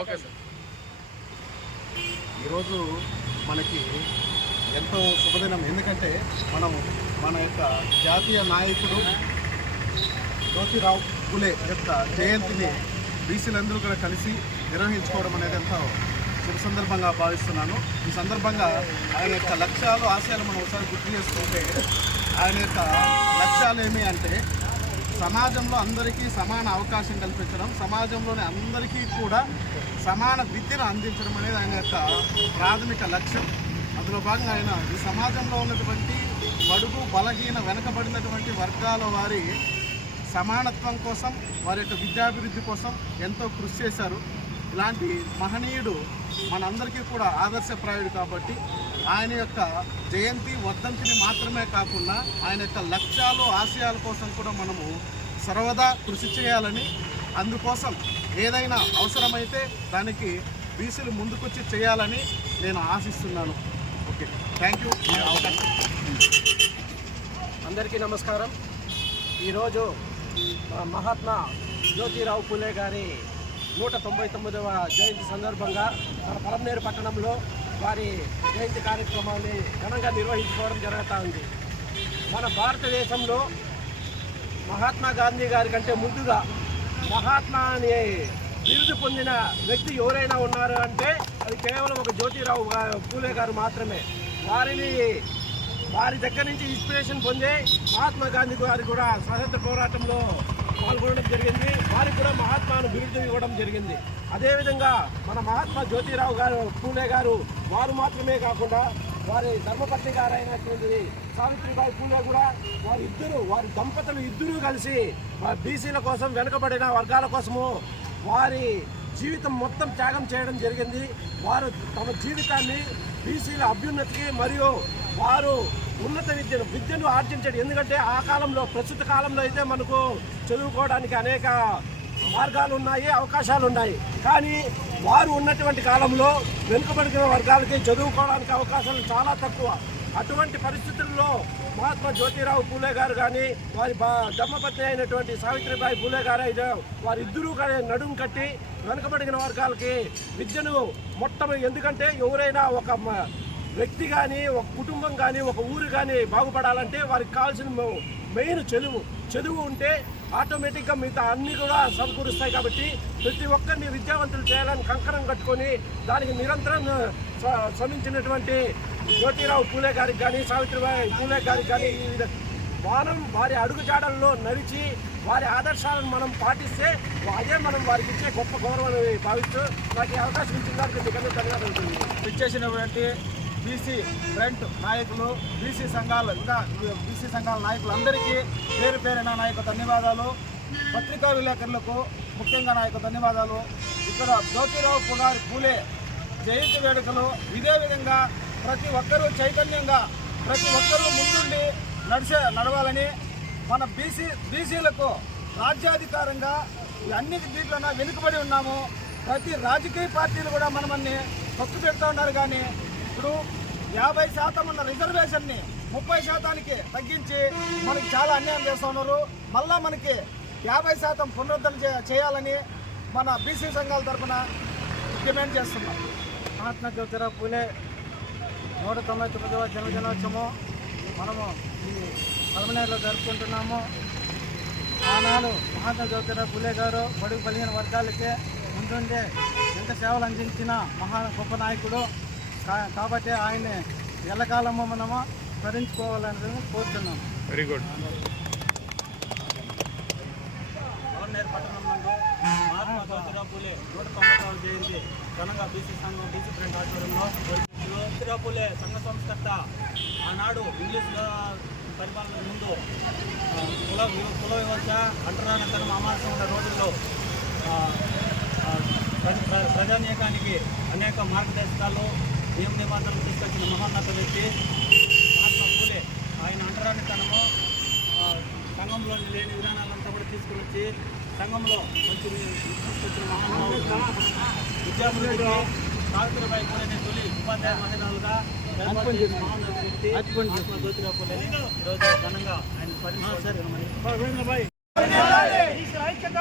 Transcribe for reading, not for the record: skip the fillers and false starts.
Okay sir. ఈరోజు మనకి ఎంతో శుభదినం. ఎందుకంటే మనం మన యొక్క జాతీయ నాయకుడు జ్యోతిరావు ఫులే యొక్క జయంతిని బీసీలందరూ కూడా కలిసి నిర్వహించుకోవడం అనేది ఎంతో శుభ సందర్భంగా భావిస్తున్నాను. ఈ సందర్భంగా ఆయన యొక్క లక్ష్యాలు ఆశయాలు మనం ఒకసారి గుర్తు చేసుకుంటే ఆయన యొక్క లక్ష్యాలు ఏమి అంటే సమాజంలో అందరికీ సమాన అవకాశం కల్పించడం, సమాజంలోని అందరికీ కూడా సమాన విద్యను అందించడం అనేది ఆయన యొక్క ప్రాథమిక లక్ష్యం. అందులో భాగంగా ఆయన ఈ సమాజంలో ఉన్నటువంటి బడుగు బలహీన వెనకబడినటువంటి వర్గాల వారి సమానత్వం కోసం, వారి యొక్క విద్యాభివృద్ధి కోసం ఎంతో కృషి చేశారు. ఇలాంటి మహనీయుడు మనందరికీ కూడా ఆదర్శప్రాయుడు కాబట్టి ఆయన యొక్క జయంతి వర్ధంతిని మాత్రమే కాకుండా ఆయన యొక్క లక్ష్యాలు ఆశయాల కోసం కూడా మనము సర్వదా కృషి చేయాలని, అందుకోసం ఏదైనా అవసరమైతే దానికి బీసీలు ముందుకొచ్చి చేయాలని నేను ఆశిస్తున్నాను. Okay, thank you. అందరికీ నమస్కారం. ఈరోజు మహాత్మా జ్యోతిరావు ఫులే గారి 199వ జయంతి సందర్భంగా మన పలమనేరు పట్టణంలో వారి జయంతి కార్యక్రమాన్ని ఘనంగా నిర్వహించుకోవడం జరుగుతూ ఉంది. మన భారతదేశంలో మహాత్మా గాంధీ గారి కంటే ముందుగా మహాత్మా అనే బిరుదు పొందిన వ్యక్తి ఎవరైనా ఉన్నారు అంటే అది కేవలం ఒక జ్యోతిరావు ఫులే గారు మాత్రమే. వారి దగ్గర నుంచి ఇన్స్పిరేషన్ పొందే మహాత్మా గాంధీ గారు కూడా స్వాతంత్ర పోరాటంలో పాల్గొనడం జరిగింది. వారికి కూడా మహాత్మాను బిరుదు ఇవ్వడం జరిగింది. అదేవిధంగా మన మహాత్మా జ్యోతిరావు ఫులే గారు వారు మాత్రమే కాకుండా వారి ధర్మపత్ని గారు అయినటువంటి సావిత్రిబాయి ఫులే కూడా వారి దంపతులు ఇద్దరూ కలిసి బీసీల కోసం, వెనుకబడిన వర్గాల కోసము వారి జీవితం మొత్తం త్యాగం చేయడం జరిగింది. వారు తమ జీవితాన్ని బీసీల అభ్యున్నతికి మరియు వారు ఉన్నత విద్యను ఆర్జించడం. ఎందుకంటే ఆ కాలంలో, ప్రస్తుత కాలంలో అయితే మనకు చదువుకోవడానికి అనేక మార్గాలు ఉన్నాయి, అవకాశాలు ఉన్నాయి. కానీ వారు ఉన్నటువంటి కాలంలో వెనుకబడిన వర్గాలకి చదువుకోవడానికి అవకాశాలు చాలా తక్కువ. అటువంటి పరిస్థితుల్లో మహాత్మా జ్యోతిరావు ఫులే గారు కానీ వారి ధర్మపత్ని అయినటువంటి సావిత్రిబాయి ఫులే గారు అయితే వారిద్దరూ కానీ నడుము కట్టి వెనుకబడిన వర్గాలకి విద్యను ఎందుకంటే ఎవరైనా ఒక వ్యక్తి కానీ, ఒక కుటుంబం కానీ, ఒక ఊరు కానీ బాగుపడాలంటే వారికి కావాల్సిన మెయిన్ చదువు ఉంటే ఆటోమేటిక్గా మిగతా అన్నీ కూడా సమకూరుస్తాయి. కాబట్టి ప్రతి ఒక్కరిని విద్యావంతులు చేయాలని కంకణం కట్టుకొని దానికి నిరంతరం శ్రమించినటువంటి జ్యోతిరావు ఫులే గారికి కానీ, సావిత్రిబాయి ఫులే గారికి కానీ వారి అడుగుజాడల్లో నడిచి వారి ఆదర్శాలను మనం పాటిస్తే అదే మనం వారికి ఇచ్చే గొప్ప గౌరవాన్ని భావిస్తూ నాకు ఈ అవకాశం ఇచ్చిన దానికి మీకన్నా ధన్యవాదాలు. ఇచ్చేసినటువంటి బీసీ ఫ్రంట్ నాయకులు, బీసీ సంఘాల నాయకులందరికీ పేరు పేరున నా యొక్క ధన్యవాదాలు. పత్రికా విలేకరులకు ముఖ్యంగా నా యొక్క ధన్యవాదాలు. ఇక్కడ జ్యోతిరావు ఫులే జయంతి వేడుకలు ఇదే విధంగా ప్రతి ఒక్కరూ చైతన్యంగా, ప్రతి ఒక్కరూ ముందుండి నడవాలని, మన బీసీలకు రాజ్యాధికారంగా అన్ని దీంట్లోనే వెనుకబడి ఉన్నాము. ప్రతి రాజకీయ పార్టీలు కూడా మనమన్ని తొక్కు పెడుతూ ఉన్నారు. కానీ ఇప్పుడు 50% ఉన్న రిజర్వేషన్ని 30%కి తగ్గించి మనకి చాలా అన్యాయం చేస్తూ ఉన్నారు. మళ్ళా మనకి 50% పునరుద్ధరణ చేయాలని మన బీసీ సంఘాల తరఫున డిమాండ్ చేస్తున్నాం. మహాత్మా జ్యోతిరావు ఫులే 199వ జన్మదినోత్సవం మనము ఈ పలమనేరులో జరుపుకుంటున్నాము. ఆనాడు మహాత్మా జ్యోతిరావు ఫులే గారు బడుగు బలహీన వర్గాలకే ముందుండే ఎంత సేవలు అందించిన గొప్ప నాయకుడు కాబట్టి ఆయన్ని ఎల్లకాలము మనము స్మరించుకోవాలని కోరుతున్నాం. Very good. పలమనేరు పట్టణం నందు మహాత్మా జ్యోతిరావు ఫులే 199వ జయంతి ఘనంగా బీసీ ఫ్రంట్ ఆధ్వర్యంలో జ్యోతిరావు పూలే సంఘ సంస్కర్త ఆనాడు ఇంగ్లీష్ పరిపాలన ముందు కుల వివక్ష అంటరానితనం అమాసం ఉన్న రోజుల్లో ప్రజానీకానికి అనేక మార్గదర్శకాలు నియమ నిబంధనలు తీసుకొచ్చిన మహోన్నత వ్యక్తి మహాత్మా పూలే. ఆయన అంటరానితనము సంఘంలో లేని విధానాలంతా కూడా తీసుకుని వచ్చి సంఘంలో మంచి తీసుకొచ్చిన మహానుభావుడు. విద్యాభివృద్ధికి సావిత్రిబాయి పూలేని తొలి ఉపాధ్యాయ మహిళలుగా మహోన్నత వ్యక్తి మహాత్మా జ్యోతిరావు పూలేని ఈరోజు ఘనంగా ఆయన పరిణామాలు ఐక్యత